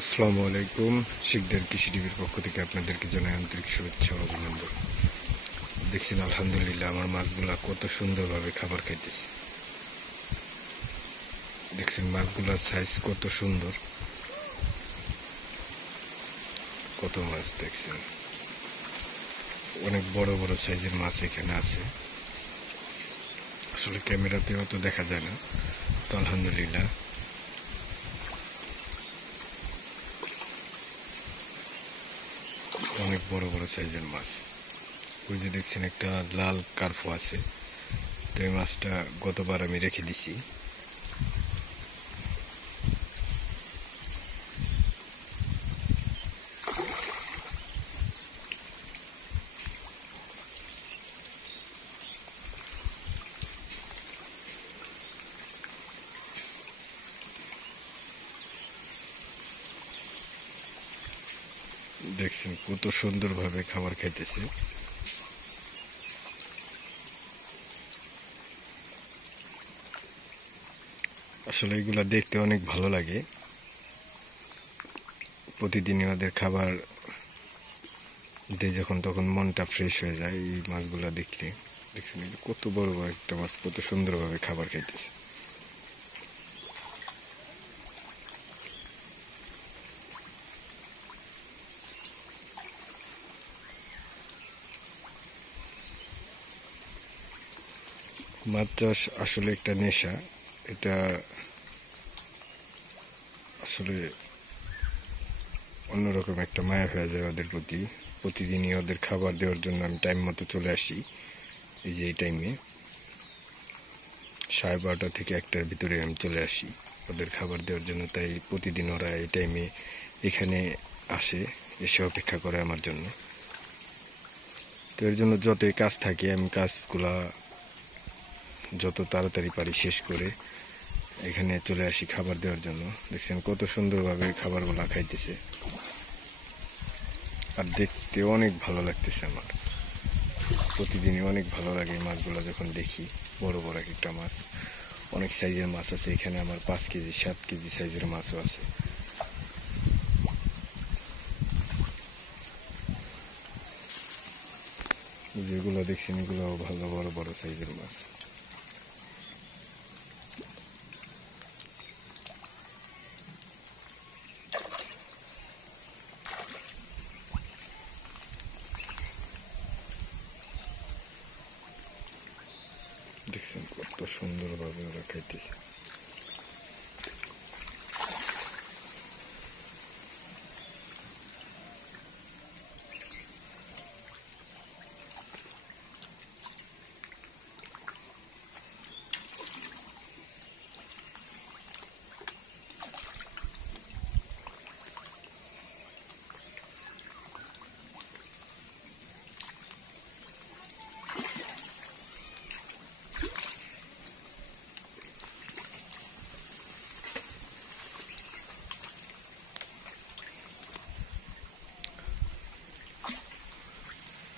আসসালামু আলাইকুম। শিকদার কৃষি টিভির পক্ষ থেকে আপনাদেরকে জানাই আন্তরিক শুভেচ্ছা ও অভিনন্দন। দেখছেন আলহামদুলিল্লাহ আমার মাছগুলা কত সুন্দরভাবে খাবার খাইতেছে। দেখছেন মাছগুলার সাইজ কত সুন্দর, কত মাছ দেখছেন, অনেক বড় বড় সাইজের মাছ এখানে আছে। আসলে ক্যামেরাতেও তো দেখা যায় না, তো আলহামদুলিল্লাহ অনেক বড় বড় সাইজের মাছ। ওই যে দেখছেন একটা লাল কার্পো আছে, তো এই মাছটা গতবার আমি রেখে দিছি। দেখছেন কত সুন্দরভাবে খাবার খাইতেছে। আসলে এগুলা দেখতে অনেক ভালো লাগে। প্রতিদিনই ওদের খাবার দিয়ে যখন তখন মনটা ফ্রেশ হয়ে যায় এই মাছগুলা দেখলে। দেখছেন এই যে কত বড় বড় একটা মাছ কত সুন্দরভাবে খাবার খাইতেছে। মাছ চাষ আসলে একটা নেশা। এটা আসলে অন্যরকম একটা মায়া হয়ে যায় ওদের প্রতি। প্রতিদিনই ওদের খাবার দেওয়ার জন্য আমি টাইম মতো চলে আসি। এই যে এই টাইমে 12:30 থেকে 1টার ভিতরে আমি চলে আসি ওদের খাবার দেওয়ার জন্য। তাই প্রতিদিন ওরা এই টাইমে এখানে আসে, এসে অপেক্ষা করে আমার জন্য। তো এর জন্য যতই কাজ থাকে আমি কাজগুলা যত তাড়াতাড়ি পারি শেষ করে এখানে চলে আসি খাবার দেওয়ার জন্য। দেখছেন কত সুন্দরভাবে খাবারগুলা খাইতেছে, আর দেখতে অনেক ভালো লাগতেছে আমার। প্রতিদিনই অনেক ভালো লাগে এই মাছগুলো যখন দেখি। বড় বড় একটা মাছ, অনেক সাইজের মাছ আছে এখানে। আমার 5 কেজি 7 কেজি সাইজের মাছও আছে। যেগুলো দেখছেন এগুলো ভালো বড় বড় সাইজের মাছ। দেখছেন কত সুন্দরভাবে ওরা খাইতেছে।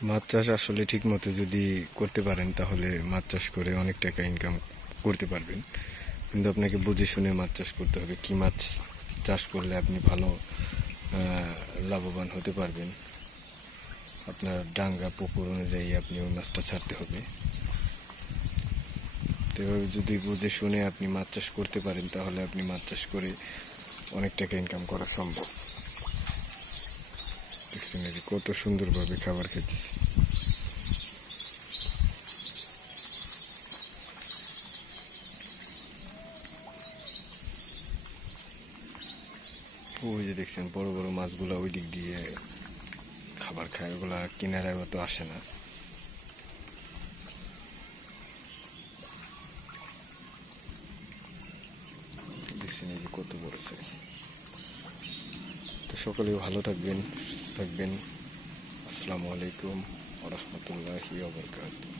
মাছ চাষ আসলে ঠিক মতো যদি করতে পারেন তাহলে মাছ চাষ করে অনেক টাকা ইনকাম করতে পারবেন। কিন্তু আপনাকে বুঝে শুনে মাছ চাষ করতে হবে। কি মাছ চাষ করলে আপনি ভালো লাভবান হতে পারবেন, আপনার ডাঙ্গা পুকুর অনুযায়ী আপনি ওই মাছটা ছাড়তে হবে। তো এভাবে যদি বুঝে শুনে আপনি মাছ চাষ করতে পারেন তাহলে আপনি মাছ চাষ করে অনেক টাকা ইনকাম করা সম্ভব। দেখছেন এই যে কত সুন্দরভাবে খাবার খেতেছে। ওই যে দেখছেন বড় বড় মাছগুলা ওই দিক দিয়ে খাবার খায়, ওগুলা কিনারায় তো আসে না। দেখছেন এই যে কত বড় সাইজ। তো সকলেই ভালো থাকবেন, সুস্থ থাকবেন। আসসালামু আলাইকুম ওয়া রাহমাতুল্লাহি ওয়া বারাকাতুহু।